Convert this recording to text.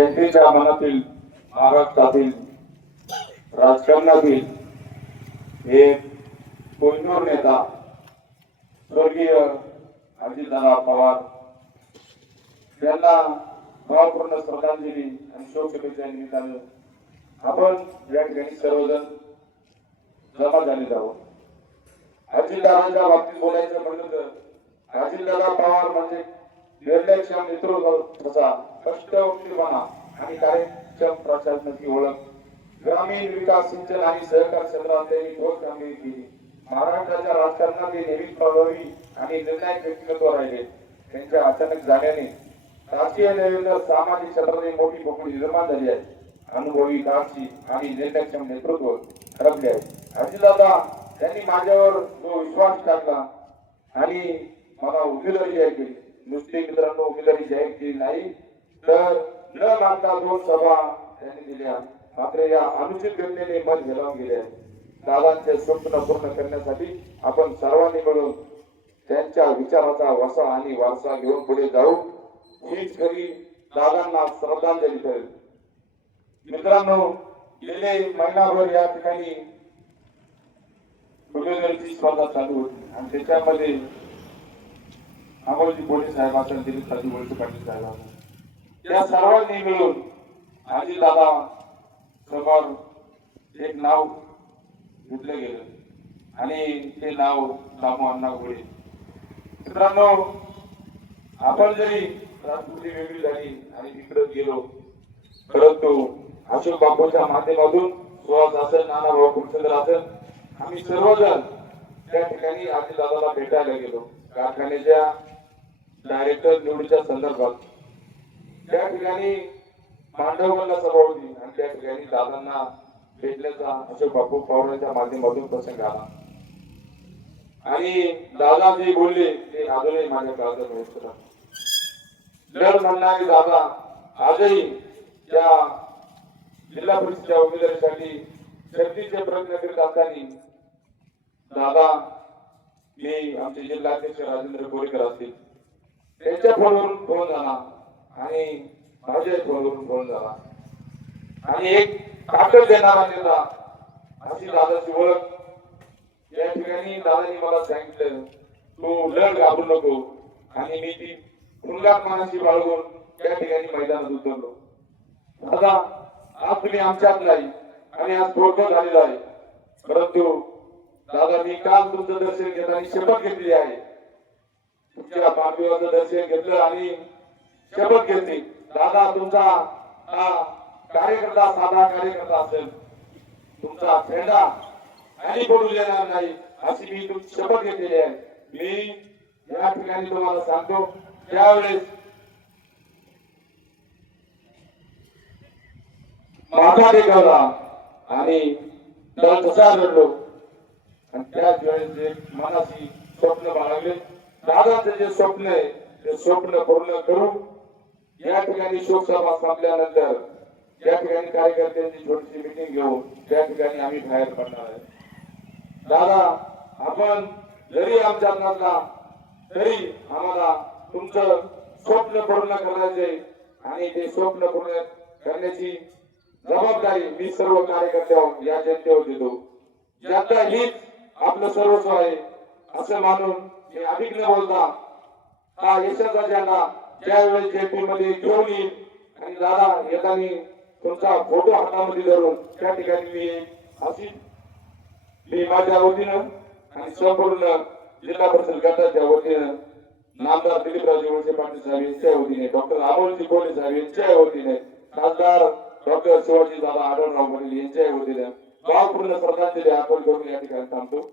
जनतेच्या मनातील महाराष्ट्रातील राजकारणातील एक कोहिनूर नेता स्वर्गीय अजितदादा पवार यांना भावपूर्ण श्रद्धांजली आणि शोकसभेच्या निमित्तानं आपण या ठिकाणी सर्वजण जमा झाले आहोत. अजितदादांच्या बाबतीत बोलायचं म्हणलं तर अजितदादा पवार म्हणजे निर्लक्षम नेतृत्वाचा कष्टवक्तीपणा आणि कार्यक्षम प्रशासनाची ओळख. ग्रामीण विकास सिंचन आणि सहकार क्षेत्रात त्यांनी ठोस कामगिरी केली महाराष्ट्राच्या राजकारणात ते नेहमीच प्रभावी आणि निर्णायक व्यक्तिमत्व राहिले. त्यांच्या अचानक जाण्याने राजकीय नव्हे सामाजिक क्षेत्रात मोठी पोकळी निर्माण झाली आहे. अनुभवी काळजी आणि निर्णयक्षम नेतृत्व ठरवले आहे. अजितदादा त्यांनी माझ्यावर जो विश्वास टाकला आणि मला उमेदवारी जाहीर केली नुसती मित्रांनो उमेदवारी जाहीर केली नाही. तर न मागता दोन सभा त्यांनी दिल्या. मात्र या अनुचित घटनेने मन हेलावून गेले. आहे दादांचे स्वप्न पूर्ण करण्यासाठी आपण सर्वांनी मिळून त्यांच्या विचाराचा वसा आणि वारसा घेऊन पुढे जाऊ. हीच खरी दादांना श्रद्धांजली ठरेल. मित्रांनो गेले महिनाभर या ठिकाणी उमेदवारीची स्पर्धा चालू होती. आणि त्याच्यामध्ये अमोलजी पोलीस साहेबांचा दिलीप साधी वळसे पाटील साहेब या सर्वांनी मिळून आजी दादा समोर एक नाव घेतलं गेलं. आणि ते नाव दामू अण्णा घोडे मित्रांनो आपण जरी संस्कृती वेगळी झाली आणि तिकडे गेलो परंतु अशोक बापूच्या माध्यमातून सुहास असेल नाना भाऊ कुलचंद्र असेल आम्ही सर्वजण त्या ठिकाणी आजी दादाला भेटायला गेलो. कारखान्याच्या डायरेक्टर निवडीच्या संदर्भात. त्या ठिकाणी मांडवला सभा होती आणि त्या ठिकाणी दादांना भेटण्याचा अशोक बापू पवारांच्या माध्यमातून प्रसंग आला. आणि दादा जे बोलले ते अजूनही माझ्या काळात होत लढ म्हणणारे दादा आजही त्या जिल्हा परिषदेच्या उमेदवारीसाठी शक्तीचे प्रयत्न करीत असताना दादा मी आमचे जिल्हा अध्यक्ष राजेंद्र कोरेकर असतील. त्यांच्या फोनवरून फोन झाला आणि माझ्या फोनवरून फोन झाला. आणि एक ताकद देणारा नेता अशी दादाची ओळख. या ठिकाणी दादानी मला सांगितलं तू लढ घाबरू नको आणि मी ती फुलगात मानाशी बाळगून त्या ठिकाणी मैदानात उतरलो. दादा आज तुम्ही आमच्यात नाही आणि आज फोटो झालेला आहे. परंतु दादा मी काल तुमचं दर्शन घेताना शपथ घेतली आहे. तुमच्या पाठीवरचं दर्शन घेतलं आणि शपथ घेतली. दादा तुमचा हा कार्यकर्ता साधा कार्यकर्ता असेल. तुमचा फेंडा आणि पडू देणार नाही अशी मी तुमची शपथ घेतलेली आहे. मी या ठिकाणी तुम्हाला सांगतो त्यावेळेस माथा टेकवला आणि त्याला तसा रडलो आणि त्याच वेळेस मनाशी स्वप्न बाळगले. दादाचं जे स्वप्न आहे ते स्वप्न पूर्ण करू या ठिकाणी शोकसभा संपल्यानंतर या ठिकाणी कार्यकर्त्यांची छोटीशी मिटिंग घेऊन त्या ठिकाणी आम्ही बाहेर पडणार आहे. दादा आपण जरी आमच्या नसला तरी आम्हाला तुमचं स्वप्न पूर्ण करायचे आणि ते स्वप्न पूर्ण करण्याची जबाबदारी मी सर्व कार्यकर्त्यावर या जनतेवर देतो. जनता हीच आपलं सर्वस्व आहे असं मानून मी अधिक न बोलता. हा यशाचा झेंडा ज्यावेळेस जेपी मध्ये घेऊन येईल आणि दादा येताना तुमचा फोटो हातामध्ये धरून त्या ठिकाणी मी अशी मी माझ्या वतीनं आणि संपूर्ण जिल्हा परिषद गटाच्या वतीनं नामदार दिलीपराव वळसे पाटील साहेब यांच्या वतीने डॉक्टर अमोलजी कोले साहेब यांच्या वतीने खासदार डॉक्टर शिवाजी दादा आढळराव पाटील यांच्या वतीने भावपूर्ण श्रद्धांजली अर्पण करून या ठिकाणी थांबतो.